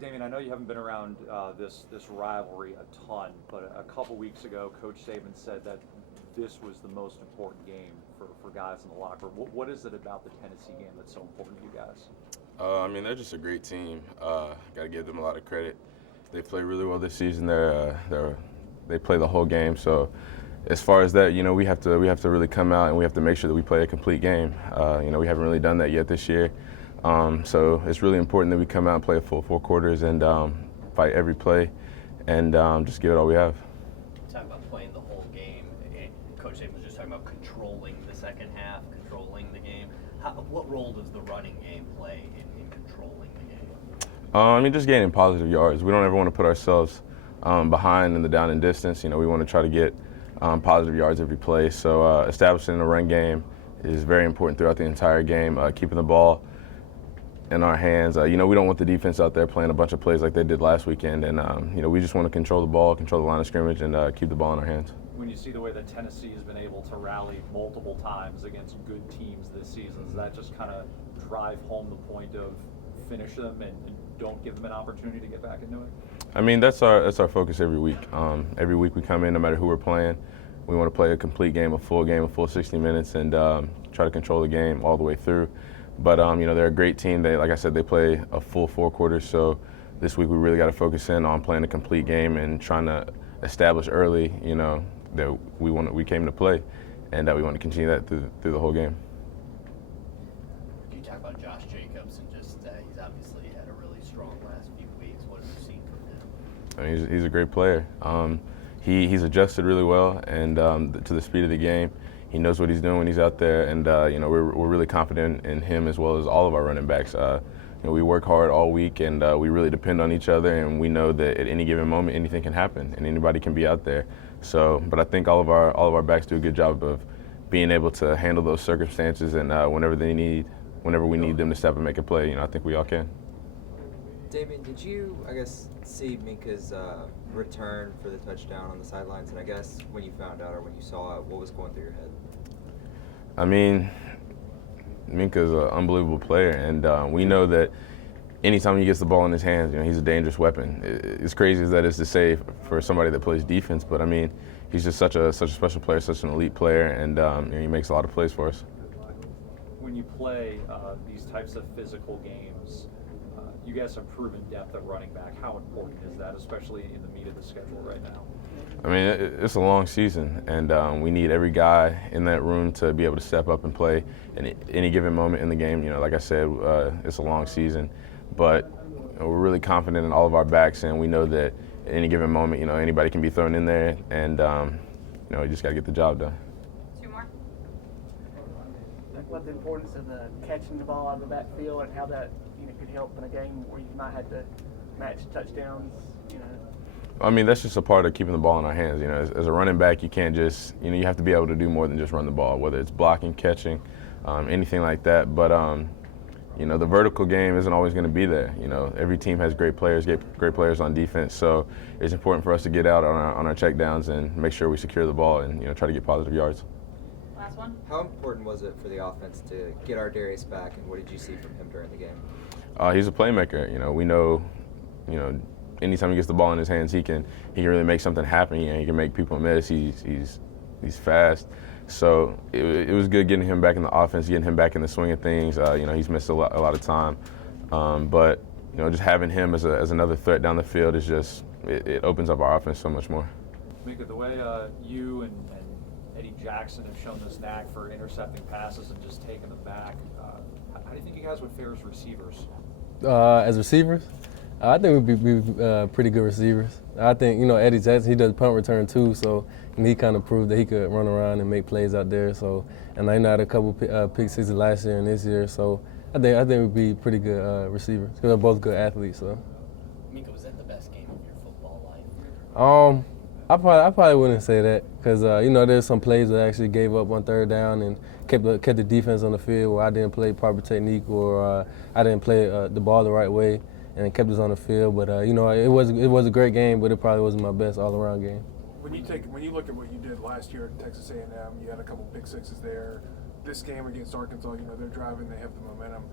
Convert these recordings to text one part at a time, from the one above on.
Damien, I know you haven't been around this rivalry a ton, but a couple weeks ago, Coach Saban said that this was the most important game for guys in the locker room. What is it about the Tennessee game that's so important to you guys? They're just a great team. Got to give them a lot of credit. They play really well this season. They play the whole game. So, as far as that, we have to really come out and we have to make sure that we play a complete game. We haven't really done that yet this year. So it's really important that we come out and play a full 4 quarters and fight every play and just give it all we have. Talking about playing the whole game, Coach Saban was just talking about controlling the second half, controlling the game. What role does the running game play in controlling the game? Just gaining positive yards. We don't ever want to put ourselves behind in the down and distance. We want to try to get positive yards every play. So establishing a run game is very important throughout the entire game. Keeping the ball in our hands. We don't want the defense out there playing a bunch of plays like they did last weekend. And, we just want to control the ball, control the line of scrimmage, and keep the ball in our hands. When you see the way that Tennessee has been able to rally multiple times against good teams this season, does that just kind of drive home the point of finish them and don't give them an opportunity to get back into it? That's our focus every week. Every week we come in, no matter who we're playing, we want to play a complete game, a full 60 minutes, and try to control the game all the way through. But they're a great team. Like I said, they play a full 4 quarters. So this week we really got to focus in on playing a complete game and trying to establish early, that we came to play, and that we want to continue that through the whole game. Can you talk about Josh Jacobs and just he's obviously had a really strong last few weeks. What have you seen from him? He's a great player. He's adjusted really well and to the speed of the game. He knows what he's doing when he's out there, and we're really confident in him as well as all of our running backs. We work hard all week, and we really depend on each other, and we know that at any given moment anything can happen and anybody can be out there. So, but I think all of our backs do a good job of being able to handle those circumstances, and whenever we need them to step and make a play, I think we all can. Damien, did you, see Minkah's return for the touchdown on the sidelines? And I guess when you found out or when you saw it, what was going through your head? Minkah's an unbelievable player, and we know that anytime he gets the ball in his hands, he's a dangerous weapon. As crazy as that is to say for somebody that plays defense, but he's just such a special player, such an elite player, and he makes a lot of plays for us. When you play these types of physical games, you guys have proven depth at running back. How important is that, especially in the meat of the schedule right now? It's a long season, and we need every guy in that room to be able to step up and play at any given moment in the game. Like I said, it's a long season, but we're really confident in all of our backs, and we know that at any given moment, anybody can be thrown in there, and you just got to get the job done. Two more. What the importance of catching the ball out of the backfield and how that could help in a game where you might have to match touchdowns. That's just a part of keeping the ball in our hands. As a running back, you can't just, you have to be able to do more than just run the ball, whether it's blocking, catching, anything like that. But, the vertical game isn't always going to be there. Every team has great players on defense. So it's important for us to get out on our checkdowns and make sure we secure the ball and, try to get positive yards. Last one. How important was it for the offense to get our Darius back, and what did you see from him during the game? He's a playmaker. We know, anytime he gets the ball in his hands, he can really make something happen. He can make people miss. He's fast. So it was good getting him back in the offense, getting him back in the swing of things. He's missed a lot of time, but just having him as another threat down the field is just it opens up our offense so much more. Minkah, the way you and Eddie Jackson have shown this knack for intercepting passes and just taking them back, how do you think you guys would fare as receivers? As receivers, I think we'd be pretty good receivers. I think, Eddie Jackson, he does punt return too, so he kind of proved that he could run around and make plays out there. So, and I had a couple pick sixes last year and this year, so I think we'd be pretty good receivers because they're both good athletes. So. Minkah, was that the best game of your football life? I probably wouldn't say that because there's some plays that I actually gave up on third down and kept the defense on the field where I didn't play proper technique or I didn't play the ball the right way and kept us on the field. But it was a great game, but it probably wasn't my best all around game. When you look at what you did last year at Texas A&M, you had a couple pick sixes there. This game against Arkansas, they're driving, they have the momentum.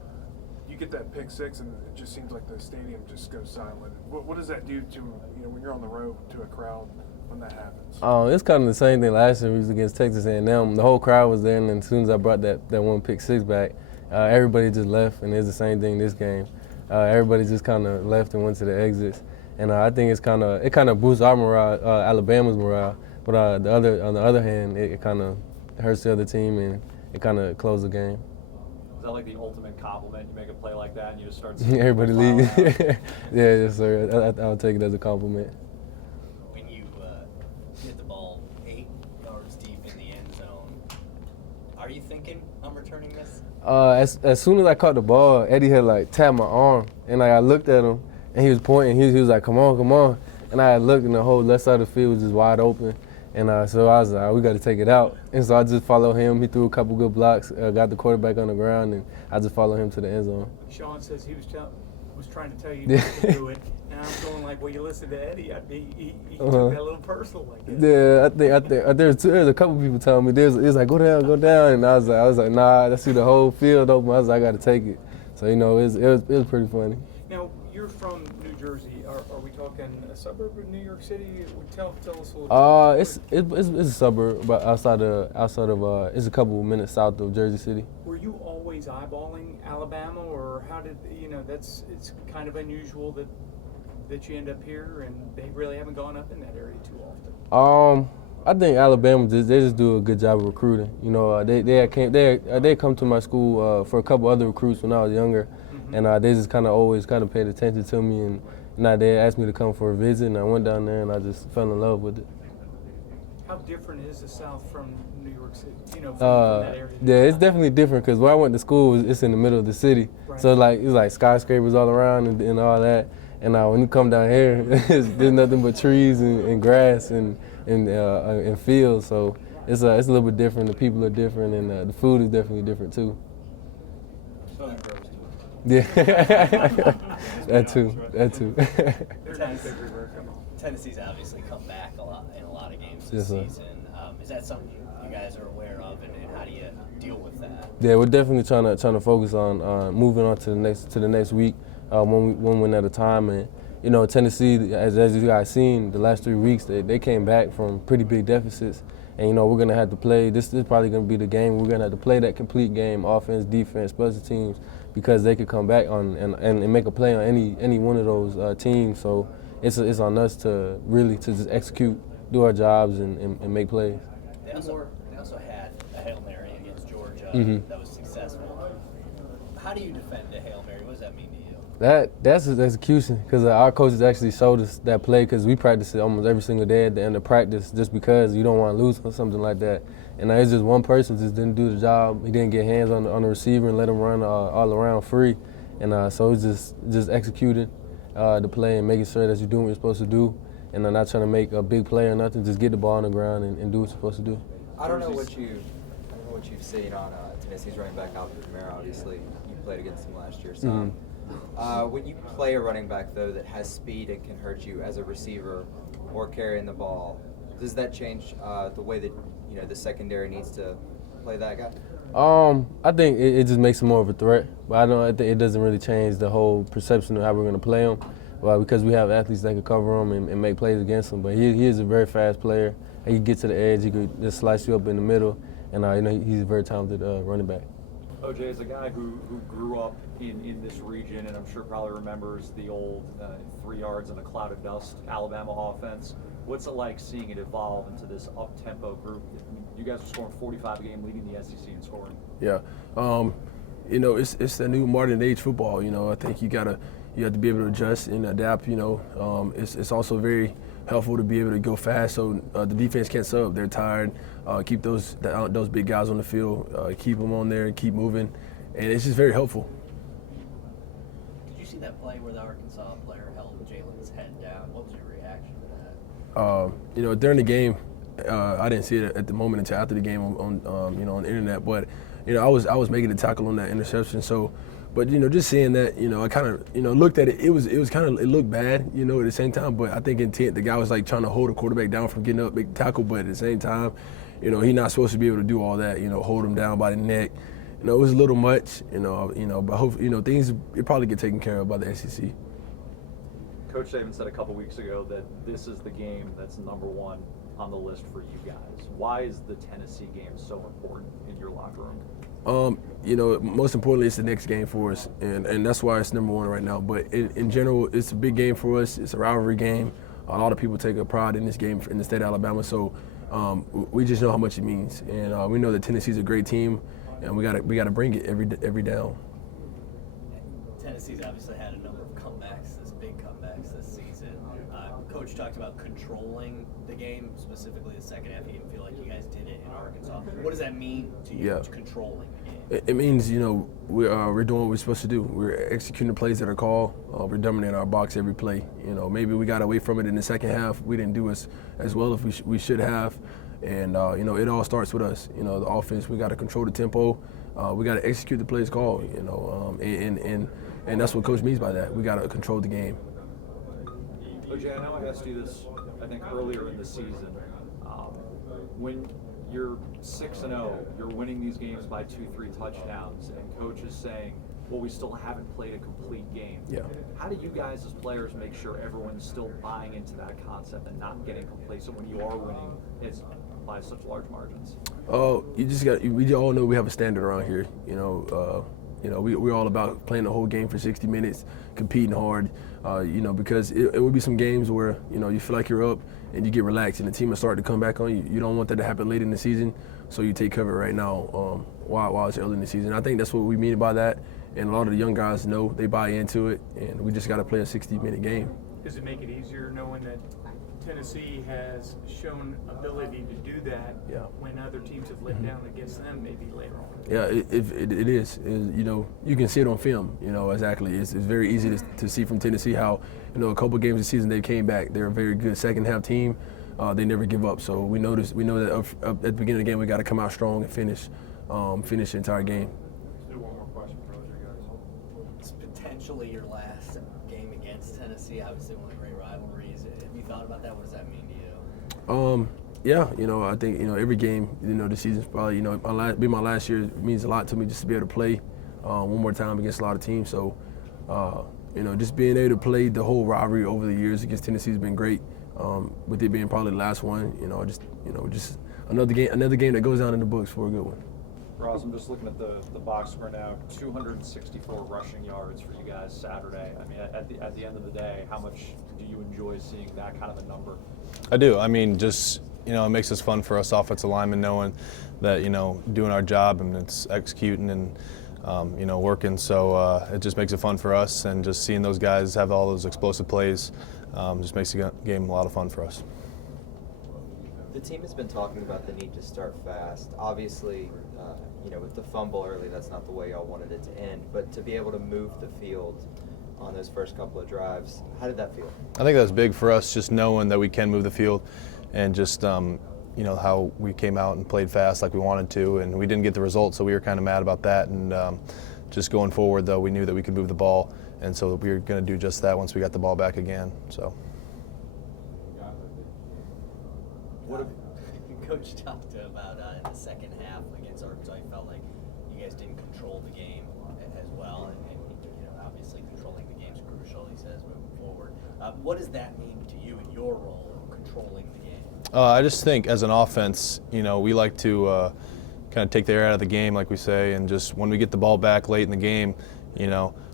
You get that pick six and it just seems like the stadium just goes silent. What does that do to, when you're on the road to a crowd when that happens? It's kind of the same thing last year. We was against Texas A&M. The whole crowd was there, and as soon as I brought that one pick six back, everybody just left, and it's the same thing this game. Everybody just kind of left and went to the exits, and I think it kind of boosts our morale, Alabama's morale. But on the other hand, it kind of hurts the other team, and it kind of closes the game. Is that like the ultimate compliment? You make a play like that and you just start seeing Everybody people leave. file out? Yeah, yes, sir. I'll take it as a compliment. When you hit the ball 8 yards deep in the end zone, are you thinking, I'm returning this? As soon as I caught the ball, Eddie had like tapped my arm, and I looked at him, and he was pointing. He was like, "Come on, come on!" And I looked, and the whole left side of the field was just wide open. And so I was like, we got to take it out. And so I just followed him. He threw a couple good blocks, got the quarterback on the ground, and I just followed him to the end zone. Shaun says he was trying to tell you not to do it, and I'm going like, well, you listen to Eddie. He took that a little personal like that. Yeah, I think there's a couple people telling me it was like go down, and I was like, nah. I see the whole field open. I was like, I got to take it. So it was pretty funny. Now you're from New Jersey. Are we talking a suburb of New York City? Tell us a little. It's a suburb, but outside of it's a couple minutes south of Jersey City. Were you always eyeballing Alabama, or how did it's kind of unusual that you end up here, and they really haven't gone up in that area too often. I think Alabama they just do a good job of recruiting. They come to my school for a couple other recruits when I was younger, and they just always paid attention to me, and they asked me to come for a visit, and I went down there and I just fell in love with it. How different is the South from New York City? From that area? Yeah, it's definitely different because where I went to school, it's in the middle of the city. Right. So it's like skyscrapers all around and all that. And when you come down here, there's nothing but trees and grass and fields. So it's a little bit different. The people are different, and the food is definitely different too. Southern grows too. Yeah, that too. Tennessee's obviously come back a lot in a lot of games Yes, this sir. season. Is that something you guys are aware of, and how do you deal with that? Yeah, we're definitely trying to focus on moving on to the next week, one win at a time. And Tennessee, as you guys seen, the last 3 weeks they came back from pretty big deficits. And we're gonna have to play. This is probably gonna be the game we're gonna have to play that complete game, offense, defense, special teams, because they could come back on and make a play on any one of those teams. So it's on us to really just execute, do our jobs, and make plays. They also had a Hail Mary against Georgia that was successful. How do you defend a Hail Mary? What does that mean to you? That's his execution, because our coaches actually showed us that play, because we practice it almost every single day at the end of practice, just because you don't want to lose or something like that. And it's just one person just didn't do the job. He didn't get hands on the receiver and let him run all around free. And so it's just executing the play and making sure that you're doing what you're supposed to do, and not trying to make a big play or nothing. Just get the ball on the ground and do what you're supposed to do. I don't know what you've seen on Tennessee's running back Alvin Kamara. Obviously, you played against him last year. So when you play a running back though that has speed and can hurt you as a receiver or carrying the ball, does that change the way that the secondary needs to play that guy? I think it just makes him more of a threat, but I think it doesn't really change the whole perception of how we're going to play him, because we have athletes that can cover him and make plays against him. But he is a very fast player. He can get to the edge. He could just slice you up in the middle, and he's a very talented running back. OJ is a guy who grew up in this region, and I'm sure probably remembers the old 3 yards in a cloud of dust Alabama offense. What's it like seeing it evolve into this up-tempo group? I mean, you guys are scoring 45 a game, leading the SEC in scoring. Yeah, it's the new modern age football. I think you have to be able to adjust and adapt. It's also very helpful to be able to go fast, so the defense can't sub. They're tired. Keep those big guys on the field. Keep them on there and keep moving, and it's just very helpful. Did you see that play where the Arkansas player held Jalen's head down? What was your reaction to that? During the game, I didn't see it at the moment until after the game on the internet. But I was making the tackle on that interception. So, but just seeing that, I kind of looked at it. It looked bad, at the same time. But I think intent, the guy was like trying to hold the quarterback down from getting up, make the tackle. But at the same time, he's not supposed to be able to do all that. Hold him down by the neck, it was a little much, but hopefully, things it probably get taken care of by the SEC. Coach Saban said a couple weeks ago that this is the game that's number one on the list for you guys. Why is the Tennessee game so important in your locker room? Most importantly, it's the next game for us, and that's why it's number one right now. But in general, it's a big game for us. It's a rivalry game. A lot of people take a pride in this game in the state of Alabama, so we just know how much it means, and we know that Tennessee's a great team, and we gotta bring it every down. Tennessee's obviously had a number of big comebacks this season. Coach talked about controlling the game, specifically the second half. He didn't feel like you guys did it in Arkansas. What does that mean to you, controlling the game? It means, we're doing what we're supposed to do. We're executing the plays that are called. We're dominating our box every play. Maybe we got away from it in the second half. We didn't do as well as we should have. And, it all starts with us. The offense, we got to control the tempo. We got to execute the plays called, and that's what Coach means by that. We got to control the game. OJ, I know I asked you this, I think, earlier in the season. When you're 6-0, you're winning these games by 2-3 touchdowns, and Coach is saying, well, we still haven't played a complete game. Yeah. How do you guys as players make sure everyone's still buying into that concept and not getting complacent when you are winning by such large margins? Oh, we all know we have a standard around here. We're all about playing the whole game for 60 minutes, competing hard, because it would be some games where, you feel like you're up and you get relaxed and the team will start to come back on you. You don't want that to happen late in the season, so you take cover right now while it's early in the season. I think that's what we mean by that, and a lot of the young guys know, they buy into it, and we just got to play a 60-minute game. Does it make it easier knowing that Tennessee has shown ability to do that when other teams have let down against them maybe later on? Yeah, it is. You can see it on film, exactly. It's very easy to see from Tennessee how, a couple games this season they came back. They're a very good second half team. They never give up. So we know that at the beginning of the game we got to come out strong and finish the entire game. Let's do one more question for those guys. It's potentially your last game against Tennessee, obviously one of the great rivalries. Have you thought about that? What does that mean to you? Yeah, I think, every game, this season's probably, be my last year. It means a lot to me just to be able to play one more time against a lot of teams. So, just being able to play the whole rivalry over the years against Tennessee has been great. With it being probably the last one, just another game that goes down in the books for a good one. Ross, I'm just looking at the box score now. 264 rushing yards for you guys Saturday. I mean, at the end of the day, how much do you enjoy seeing that kind of a number? I do. I mean, just, it makes it fun for us offensive linemen knowing that, doing our job and it's executing and, working. So it just makes it fun for us, and just seeing those guys have all those explosive plays just makes the game a lot of fun for us. The team has been talking about the need to start fast. Obviously, with the fumble early, that's not the way y'all wanted it to end. But to be able to move the field on those first couple of drives, how did that feel? I think that was big for us, just knowing that we can move the field, and just how we came out and played fast like we wanted to, and we didn't get the result, so we were kind of mad about that. And just going forward, though, we knew that we could move the ball, and so we were going to do just that once we got the ball back again. So. What Coach talked about in the second half against Arkansas, he felt like you guys didn't control the game as well, and obviously controlling the game is crucial, he says, moving forward. What does that mean to you in your role of controlling the game? I just think as an offense, we like to kind of take the air out of the game, like we say, and just when we get the ball back late in the game,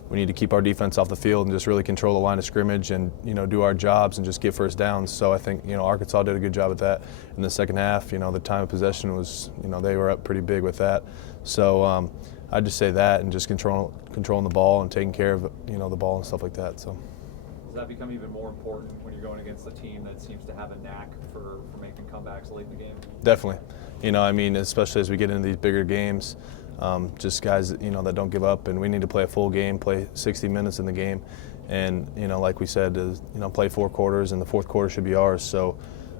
we need to keep our defense off the field and just really control the line of scrimmage and, do our jobs and just get first downs. So I think, Arkansas did a good job at that in the second half. The time of possession was, they were up pretty big with that. So I'd just say that, and just controlling the ball and taking care of, the ball and stuff like that. So. Does that become even more important when you're going against a team that seems to have a knack for making comebacks late in the game? Definitely. Especially as we get into these bigger games, just guys, that don't give up, and we need to play a full game, play 60 minutes in the game, and, like we said, play 4 quarters, and the fourth quarter should be ours. So,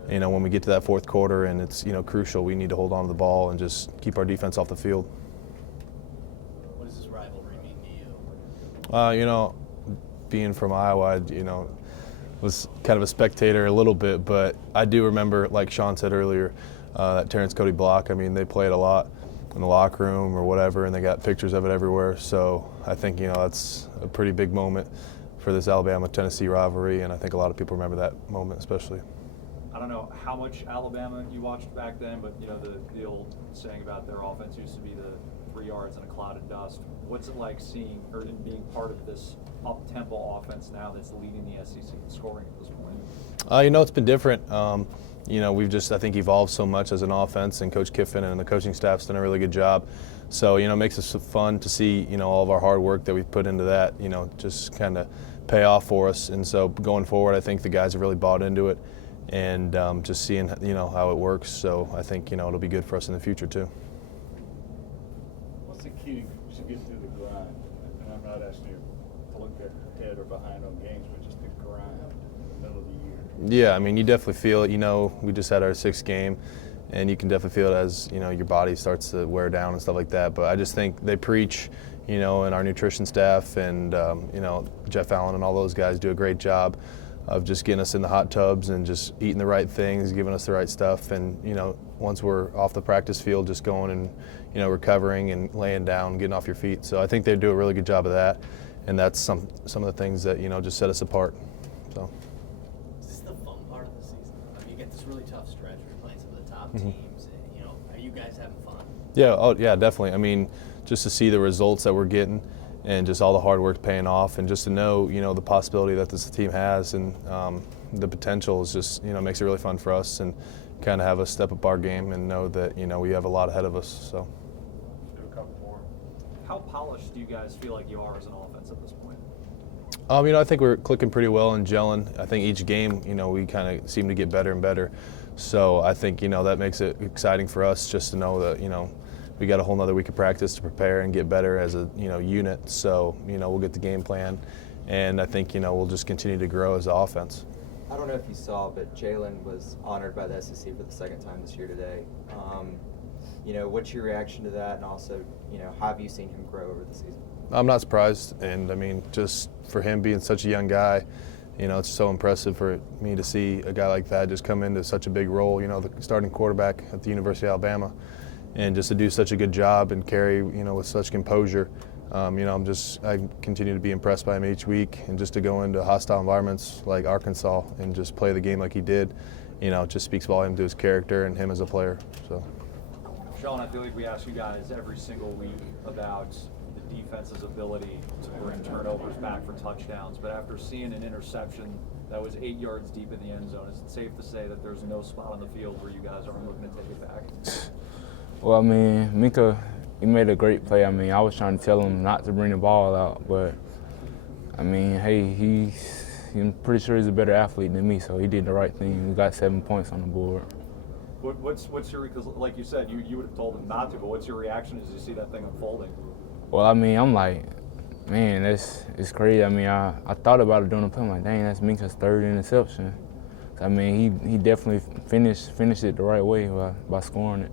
when we get to that fourth quarter and it's, crucial, we need to hold on to the ball and just keep our defense off the field. What does this rivalry mean to you? Being from Iowa, was kind of a spectator a little bit, but I do remember, like Shaun said earlier, that Terrence Cody block. I mean, they played a lot. in the locker room or whatever, and they got pictures of it everywhere. So I think, that's a pretty big moment for this Alabama-Tennessee rivalry, and I think a lot of people remember that moment especially. I don't know how much Alabama you watched back then, but the old saying about their offense used to be the 3 yards in a cloud of dust. What's it like seeing or being part of this up-tempo offense now that's leading the SEC in scoring at this point? It's been different. We've just, I think, evolved so much as an offense, and Coach Kiffin and the coaching staff's done a really good job. So, it makes it fun to see, all of our hard work that we've put into that, just kind of pay off for us. And so going forward, I think the guys have really bought into it, and just seeing, how it works. So I think, it'll be good for us in the future too. What's the key to get through the grind? And I'm not asking you to look ahead or behind on games, but just the grind in the middle of the year. Yeah, you definitely feel it. We just had our 6th game, and you can definitely feel it as, your body starts to wear down and stuff like that. But I just think they preach, and our nutrition staff and, Jeff Allen and all those guys do a great job of just getting us in the hot tubs and just eating the right things, giving us the right stuff. And, once we're off the practice field, just going and, recovering and laying down, getting off your feet. So I think they do a really good job of that. And that's some of the things that, just set us apart. So. Is this the fun part of the season? You get this really tough stretch. You're playing some of the top Mm-hmm. teams. Are you guys having fun? Yeah, oh yeah, definitely. Just to see the results that we're getting and just all the hard work paying off, and just to know, the possibility that this team has and the potential is just, makes it really fun for us, and kind of have us step up our game and know that, we have a lot ahead of us. So. Do a couple more. How polished do you guys feel like you are as an offense at this point? I think we're clicking pretty well and gelling. I think each game, we kind of seem to get better and better. So I think, that makes it exciting for us just to know that, we got a whole nother week of practice to prepare and get better as a, unit. So, we'll get the game plan, and I think, we'll just continue to grow as an offense. I don't know if you saw, but Jalen was honored by the SEC for the 2nd time this year today. What's your reaction to that, and also, how have you seen him grow over the season? I'm not surprised, and just for him being such a young guy, it's so impressive for me to see a guy like that just come into such a big role, the starting quarterback at the University of Alabama, and just to do such a good job and carry, with such composure. I continue to be impressed by him each week, and just to go into hostile environments like Arkansas and just play the game like he did, it just speaks volume to his character and him as a player. So. Shaun, I feel like we ask you guys every single week about the defense's ability to bring turnovers back for touchdowns, but after seeing an interception that was 8 yards deep in the end zone, is it safe to say that there's no spot on the field where you guys aren't looking to take it back? Well, Minkah, he made a great play. I was trying to tell him not to bring the ball out, but hey, I'm pretty sure he's a better athlete than me, so he did the right thing. We got 7 points on the board. What's your, because like you said, you would have told him not to, but what's your reaction as you see that thing unfolding? Well, I'm like, man, it's crazy. I thought about it during the play. I'm like, dang, that's Minkah's 3rd interception. So, he definitely finished it the right way by scoring it.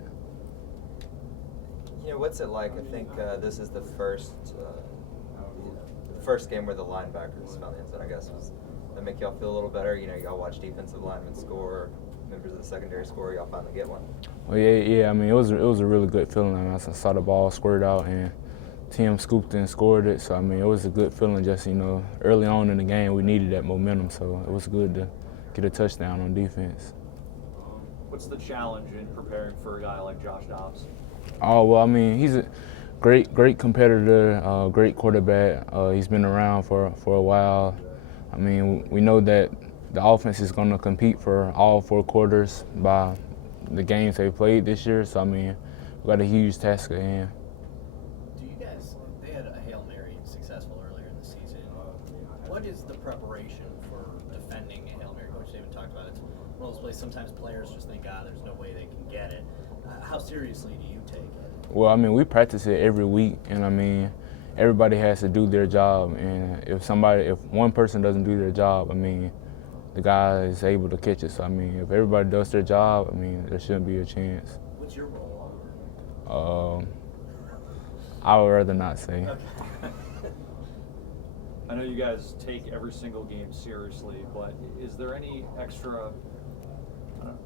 What's it like? I think this is the first game where the linebackers found the end zone, I guess. Does that make y'all feel a little better? Y'all watch defensive linemen score, members of the secondary score, y'all finally get one. Well, yeah. It was a really good feeling. I saw the ball squared out, and Tim scooped and scored it. So, it was a good feeling just, early on in the game, we needed that momentum. So, it was good to get a touchdown on defense. What's the challenge in preparing for a guy like Josh Dobbs? Oh, well, he's a great competitor, great quarterback. He's been around for a while. We know that the offense is going to compete for all 4 quarters by the games they played this year. So, we got a huge task at hand. Do you guys, they had a Hail Mary successful earlier in the season. What is the preparation for defending a Hail Mary? Coach David talked about it. It's one of those plays sometimes players just think, there's no way they can get it. How seriously do you take it? Well, we practice it every week, and everybody has to do their job. And if one person doesn't do their job, the guy is able to catch it. So, if everybody does their job, there shouldn't be a chance. What's your role? I would rather not say. Okay. I know you guys take every single game seriously, but is there any extra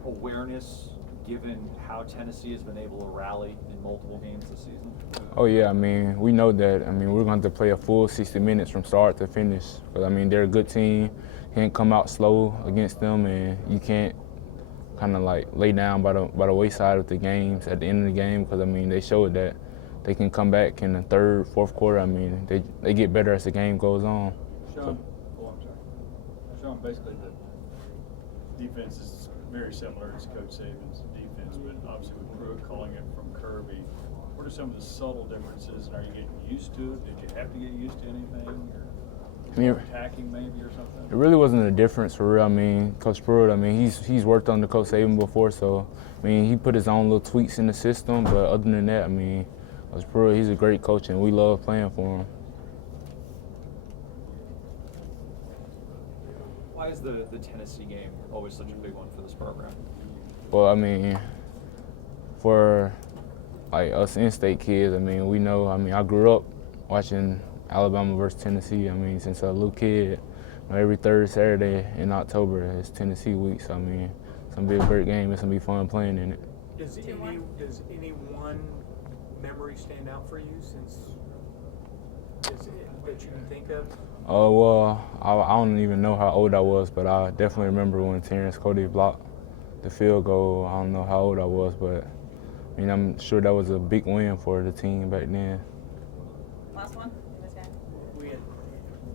awareness given how Tennessee has been able to rally in multiple games this season? Oh yeah, I mean, we know that. I mean, we're going to have to play a full 60 minutes from start to finish. But I mean, they're a good team. You can't come out slow against them, and you can't kind of like lay down by the wayside of the games at the end of the game, because I mean, they showed that they can come back in the third, fourth quarter. I mean, they get better as the game goes on. Shaun, I'm sorry. Shaun, basically the defense is very similar to Coach Saban's defense, but obviously with Pruitt calling it from Kirby, what are some of the subtle differences, and are you getting used to it? Did you have to get used to anything, or I mean, attacking maybe or something? it really wasn't a difference for real. I mean, Coach Pruitt, I mean, he's worked under Coach Saban before, so I mean, he put his own little tweaks in the system, but other than that, I mean, Coach Pruitt, he's a great coach, and we love playing for him. Why is the Tennessee game always such a big one for this program? Well, I mean, for like us in-state kids, I mean, we know. I mean, I grew up watching Alabama versus Tennessee. I mean, since a little kid, every third Saturday in October is Tennessee week. So I mean, it's gonna be a great game. It's gonna be fun playing in it. Does any one memory stand out for you that you can think of? Oh well, I don't even know how old I was, but I definitely remember when Terrence Cody blocked the field goal. I don't know how old I was, but I mean, I'm sure that was a big win for the team back then. Last one. We had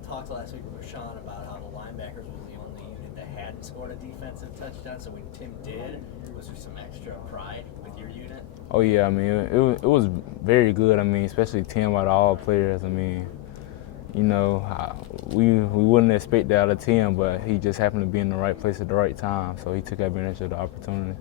talked last week with Shaun about how the linebackers was the only unit that hadn't scored a defensive touchdown. So when Tim did, was there some extra pride with your unit? Oh yeah, I mean, it was very good. I mean, especially Tim out of all players. I mean, you know, we wouldn't expect that out of Tim, but he just happened to be in the right place at the right time, so he took advantage of the opportunity.